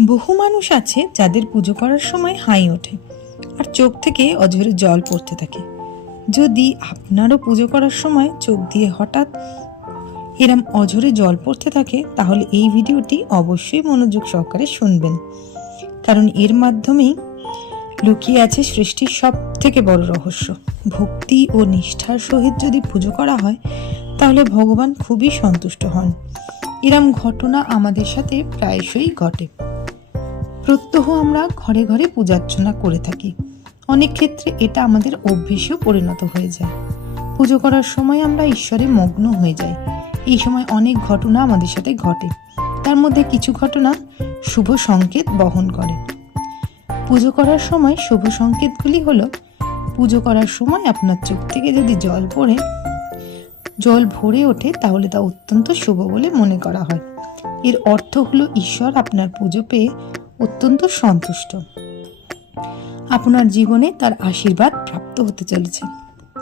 বহু মানুষ আছে যাদের পুজো করার সময় হাই ওঠে আর চোখ থেকে অঝরে জল পড়তে থাকে। যদি আপনারও পুজো করার সময় চোখ দিয়ে হঠাৎ এরম অঝরে জল পড়তে থাকে, তাহলে এই ভিডিওটি অবশ্যই মনোযোগ সহকারে শুনবেন, কারণ এর মাধ্যমেই লুকিয়ে আছে সৃষ্টির সব থেকে বড় রহস্য। ভক্তি ও নিষ্ঠার সহিত যদি পুজো করা হয়, তাহলে ভগবান খুবই সন্তুষ্ট হন। এরম ঘটনা আমাদের সাথে প্রায়শই ঘটে। প্রত্যহ আমরা ঘরে ঘরে পূজার্চনা করে থাকি। অনেক ক্ষেত্রে এটা আমাদের অভ্যেসেও পরিণত হয়ে যায়। পুজো করার সময় আমরা ঈশ্বরে মগ্ন হয়ে যাই। এই সময় অনেক ঘটনা আমাদের সাথে ঘটে। তার মধ্যে কিছু ঘটনা শুভ সংকেত বহন করে। পুজো করার সময় শুভ সংকেতগুলি হলো, পুজো করার সময় আপনার চোখ থেকে যদি জল ভরে ওঠে, তাহলে তা অত্যন্ত শুভ বলে মনে করা হয়। এর অর্থ হলো ঈশ্বর আপনার পুজো পেয়ে অত্যন্ত সন্তুষ্ট, আপনার জীবনে তার আশীর্বাদ প্রাপ্ত হতে চলেছে।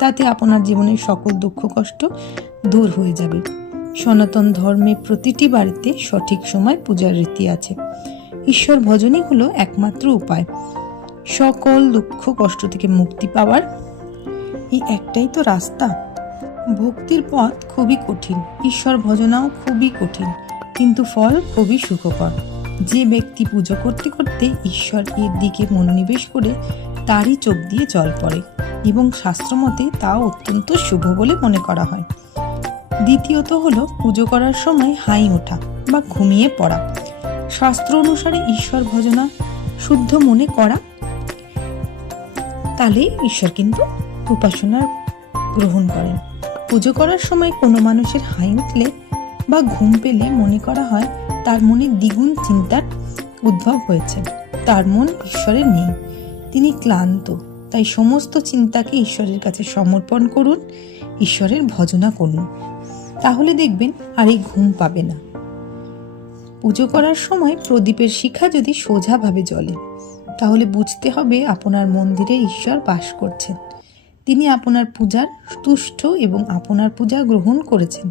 তাতে আপনার জীবনের সকল দুঃখ কষ্ট দূর হয়ে যাবে। সনাতন ধর্মে প্রতিটি বাড়িতে সঠিক সময় পূজার রীতি আছে। ঈশ্বর ভজনই হলো একমাত্র উপায় সকল দুঃখ কষ্ট থেকে মুক্তি পাওয়ার। এই একটাই তো রাস্তা। ভক্তির পথ খুবই কঠিন, ঈশ্বর ভজনাও খুবই কঠিন, কিন্তু ফল খুবই সুখকর। যে ব্যক্তি পুজো করতে করতে ঈশ্বর এর দিকে মনোনিবেশ করে, তারই চোখ দিয়ে জল পড়ে এবং শাস্ত্রমতে তাও অত্যন্ত শুভ বলে মনে করা হয়। দ্বিতীয়ত হলো পুজো করার সময় হাই ওঠা বা ঘুমিয়ে পড়া। শাস্ত্র অনুসারে ঈশ্বর ভজনা শুদ্ধ মনে করা, তাহলে ঈশ্বর কিন্তু উপাসনা গ্রহণ করেন। পুজো করার সময় কোনো মানুষের হাই উঠলে বা ঘুম পেলে মনে করা হয় তার মনে দ্বিগুণ চিন্তার উদ্ভব হয়েছে। তার মন ঈশ্বরের নেই, তিনি ক্লান্ত। তাই সমস্ত চিন্তাকে ঈশ্বরের কাছে সমর্পণ করুন, ঈশ্বরের ভজনা করুন, তাহলে দেখবেন আর এই ঘুম পাবে না। পুজো করার সময় প্রদীপের শিখা যদি সোজাভাবে জ্বলে, তাহলে বুঝতে হবে আপনার মন্দিরে ঈশ্বর বাস করছেন। তিনি আপনার পূজার তুষ্ট এবং আপনার পূজা গ্রহণ করেছেন।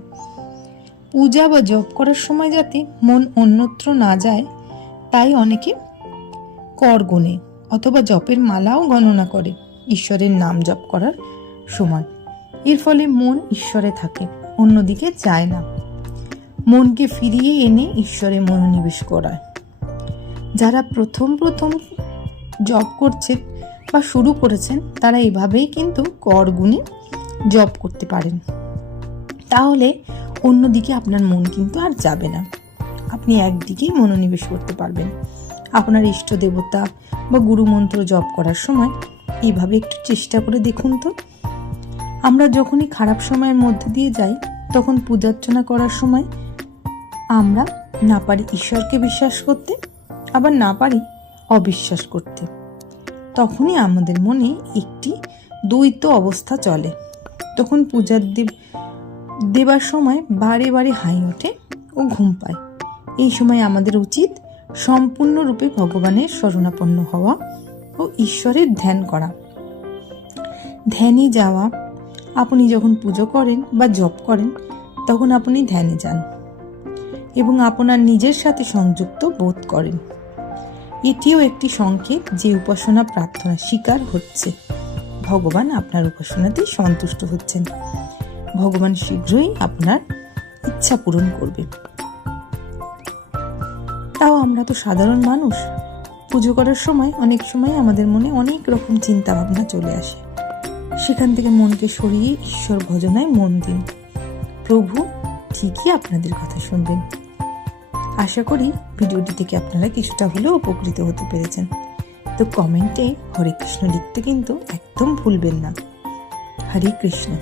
পূজা বা জপ করার সময় যাতে মন অন্যত্র না যায়, তাই অনেকে কর গোনে অথবা জপের মালাও গণনা করে ঈশ্বরের নাম জপ করার সময়। এর ফলে মন ঈশ্বরে থাকে, অন্যদিকে যায় না। মনকে ফিরিয়ে এনে ঈশ্বরে মনোনিবেশ করায়। যারা প্রথম জপ করছেন বা শুরু করেছেন, তারা এভাবেই কিন্তু কর গুণে জপ করতে পারেন। তাহলে অন্যদিকে আপনার মন কিন্তু আর যাবে না, আপনি একদিকেই মনোনিবেশ করতে পারবেন। আপনার ইষ্ট দেবতা বা গুরু মন্ত্র জপ করার সময় এইভাবে একটু চেষ্টা করে দেখুন তো। আমরা যখনই খারাপ সময়ের মধ্যে দিয়ে যাই, তখন পূজার্চনা করার সময় আমরা না পারি ঈশ্বরকে বিশ্বাস করতে, আবার না পারি অবিশ্বাস করতে। তখনই আমাদের মনে একটি দ্বৈত অবস্থা চলে। তখন পূজার দেবার সময় বারে বারে হাই ওঠে ও ঘুম পায়। এই সময় আমাদের উচিত সম্পূর্ণরূপে ভগবানের শরণাপন্ন হওয়া ও ঈশ্বরের ধ্যান করা। ধ্যানে যাওয়া, আপনি যখন পুজো করেন বা জপ করেন, তখন আপনি ধ্যানে যান এবং আপনার নিজের সাথে সংযুক্ত বোধ করেন। এটিও একটি সংকেত যে উপাসনা প্রার্থনা স্বীকার হচ্ছে। ভগবান আপনার উপাসনাতে সন্তুষ্ট হচ্ছেন। ভগবান শীঘ্রই আপনার ইচ্ছা পূরণ করবে। তাও আমরা তো সাধারণ মানুষ। পুজো করার সময় অনেক সময় আমাদের মনে অনেক রকম চিন্তা ভাবনা চলে আসে। সেখান থেকে মনকে সরিয়ে ঈশ্বর ভজনায় মন দিন। প্রভু ঠিকই আপনাদের কথা শুনবেন। আশা করি ভিডিওটি থেকে আপনারা কিছুটা হলেও উপকৃত হতে পেরেছেন। তো কমেন্টে হরে কৃষ্ণ লিখতে কিন্তু একদম ভুলবেন না। হরে কৃষ্ণ।